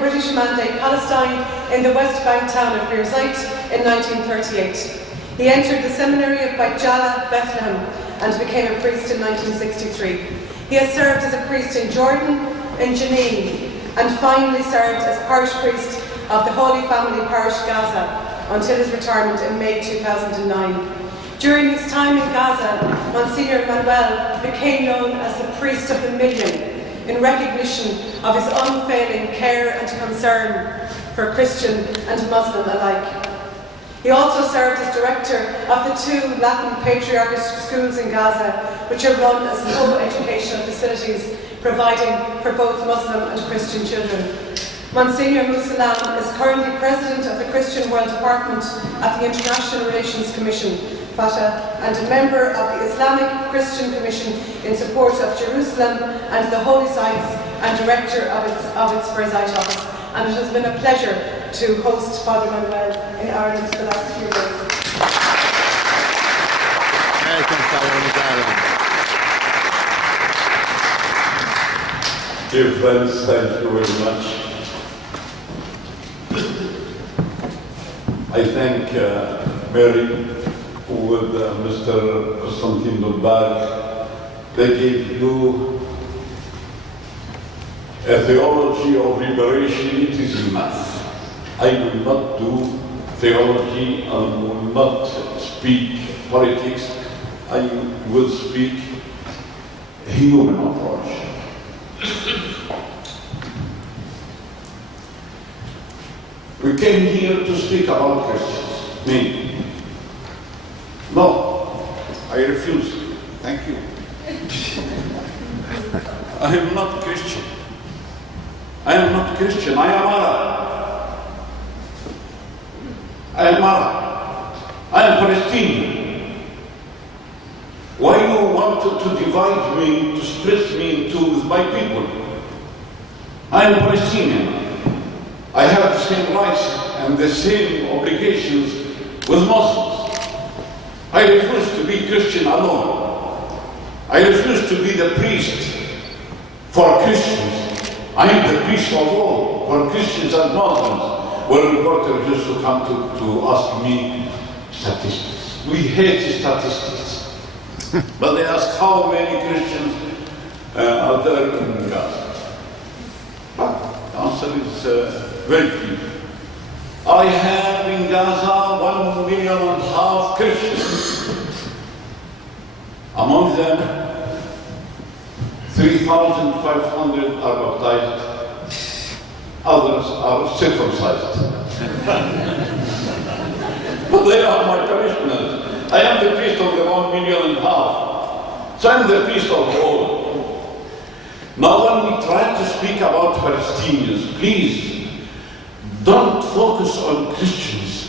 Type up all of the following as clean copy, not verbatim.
British Mandate Palestine in the West Bank town of Birzeit in 1938. He entered the seminary of Beit Jala, Bethlehem, and became a priest in 1963. He has served as a priest in Jordan, in Jenin, and finally served as parish priest of the Holy Family Parish Gaza until his retirement in May 2009. During his time in Gaza, Monsignor Manuel became known as the priest of the million in recognition of his unfailing care and concern for Christian and Muslim alike. He also served as director of the 2 Latin Patriarchal schools in Gaza, which are run as co-educational facilities providing for both Muslim and Christian children. Monsignor Musallam is currently President of the Christian World Department at the International Relations Commission, FATA, and a member of the Islamic Christian Commission in support of Jerusalem and the Holy Sites, and director of its Birzeit office. And it has been a pleasure to host Father Manuel in Ireland the last few days. Dear friends, thank you very much. I thank Mary, who with Mr. Constantine Dolbach, they gave you a theology of liberation. It is enough. I will not do theology and will not speak politics. I will speak human approach. We came here to speak about Christians. Me. No, I refuse. Thank you. I am not Christian. I am not Christian. I am Arab. I am Arab. I am Palestinian. Why you wanted to divide me, to split me into with my people? I am Palestinian. I have the same rights and the same obligations with Muslims. I refuse to be Christian alone. I refuse to be the priest for Christians. I am the priest of all, for Christians and Muslims. Well, reporter used to come to ask me statistics. We hate statistics. But they ask how many Christians are there in Gaza. But the answer is very clear. I have in Gaza 1.5 million Christians. Among them, 3,500 are baptized, others are circumcised. But they are my parishioners. I am the priest of the 1.5 million. So I am the priest of all. Now when we try to speak about Palestinians, please, don't focus on Christians.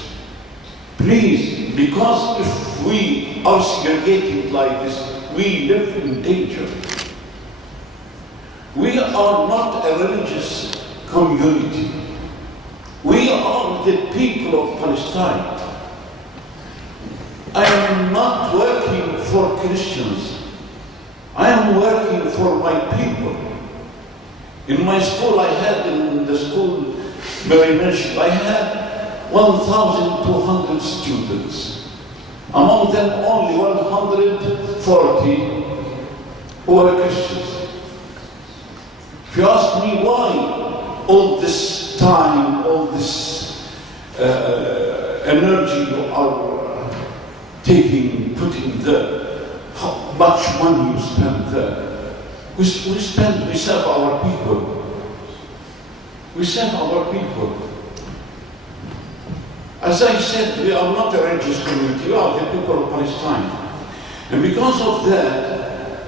Please, because if we are segregated like this, we live in danger. We are not a religious community. We are the people of Palestine. I am not working for Christians. I am working for my people. In my school, I had in the school, Mary mentioned, I had 1,200 students. Among them, only 140 who were Christians. If you ask me why all this time, all this energy you are taking, putting there, how much money you spend there. We serve our people. We serve our people. As I said, we are not a religious community, we are the people of Palestine. And because of that,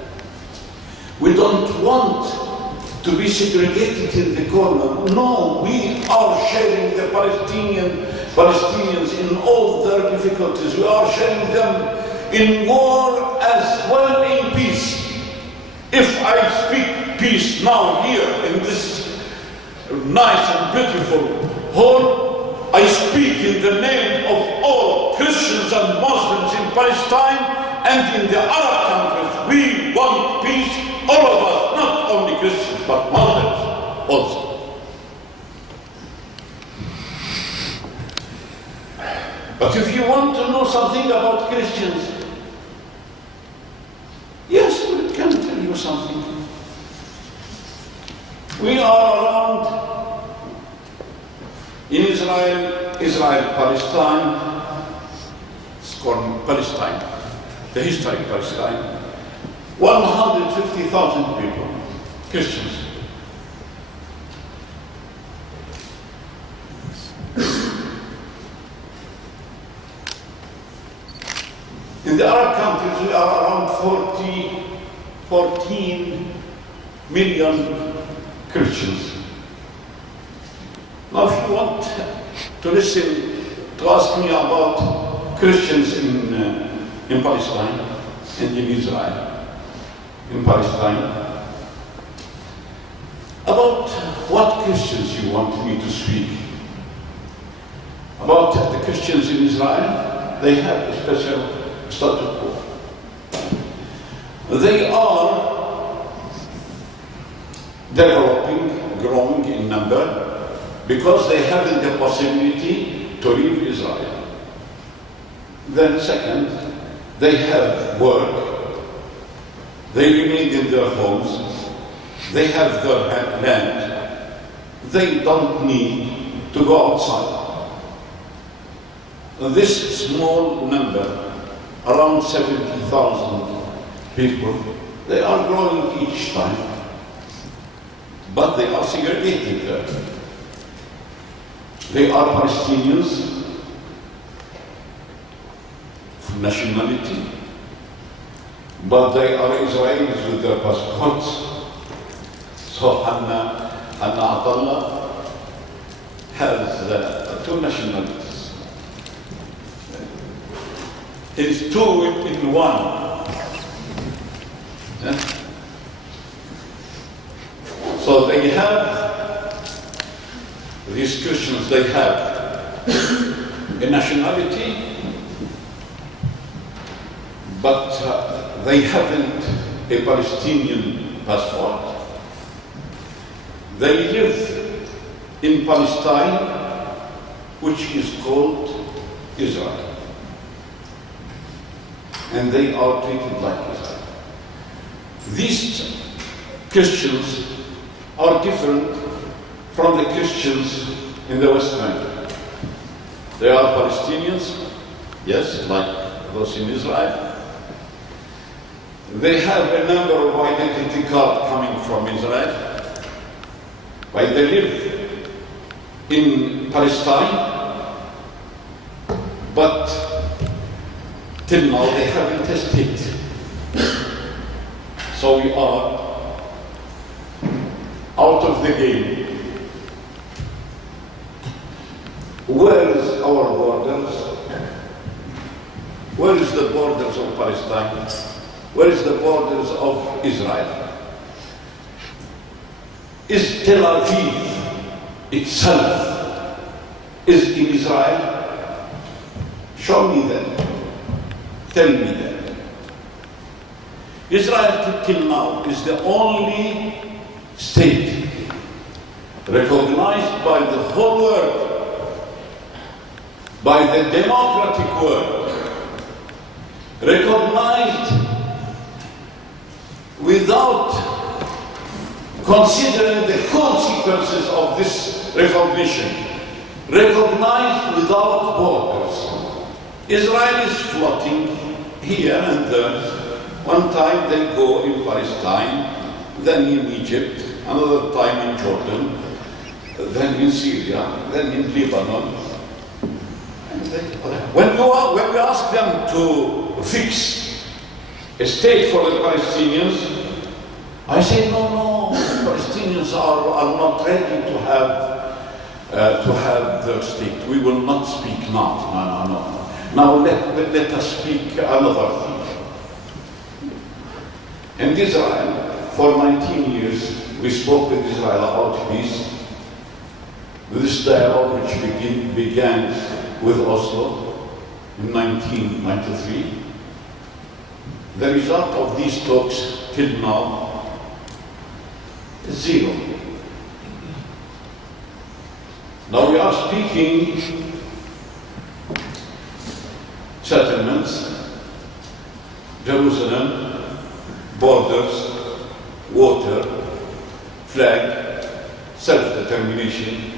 we don't want to be segregated in the corner. No, we are sharing the Palestinians in all their difficulties. We are sharing them in war as well in peace. If I speak peace now here in this nice and beautiful hall, I speak in the name of all Christians and Muslims in Palestine and in the Arab countries. We want peace, all of us, not only Christians, but Muslims also. something about Christians? Yes, we can tell you something. We are around in Israel, Palestine, it's called Palestine, the historic Palestine, 150,000 people, Christians. In the Arab countries, we are around 14 million Christians. Now, if you want to listen, to ask me about Christians in Palestine and in Israel, in Palestine, about what Christians you want me to speak. About the Christians in Israel, they have a special status quo. They are developing, growing in number, because they have the possibility to leave Israel. Then second, they have work, they remain in their homes, they have their land, they don't need to go outside. This small number, around 70,000 people, they are growing each time, but they are segregated there. They are Palestinians of nationality, but they are Israelis with their passports. So Hanna Attallah has two nationalities. It's two in one. Yeah? So they have, these Christians, they have a nationality, but they haven't a Palestinian passport. They live in Palestine, which is called Israel. And they are treated like Israel. These Christians are different from the Christians in the West Bank. They are Palestinians, yes, like those in Israel. They have a number of identity cards coming from Israel. But they live in Palestine, but till now they haven't tested. So we are out of the game. Where is our borders? Where is the borders of Palestine? Where is the borders of Israel? Is Tel Aviv itself is in Israel? Show me that. Tell me that. Israel till now is the only state recognized by the whole world, by the democratic world, recognized without considering the consequences of this recognition, recognized without borders. Israel is floating here and there. One time they go in Palestine, then in Egypt, another time in Jordan, then in Syria, then in Lebanon. When we ask them to fix a state for the Palestinians, I say, no, Palestinians are not ready to have their state. We will not speak now. No. Now let us speak another thing. In Israel, for 19 years, we spoke with Israel about peace. This dialogue, which began with Oslo in 1993. The result of these talks till now is zero. Now we are speaking settlements, Jerusalem, borders, water, flag, self-determination,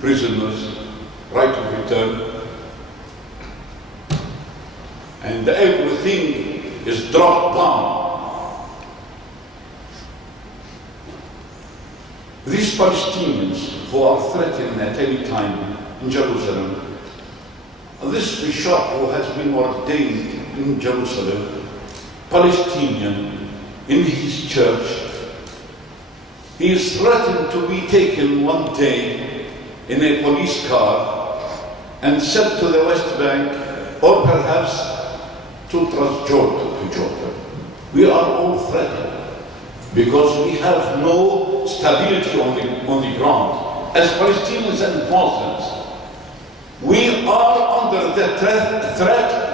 prisoners, right of return, and everything is dropped down. These Palestinians who are threatened at any time in Jerusalem, this bishop who has been ordained in Jerusalem, Palestinian, in his church, he is threatened to be taken one day in a police car and sent to the West Bank, or perhaps to Jordan. We are all threatened because we have no stability on the ground. As Palestinians and Muslims, we are under the threat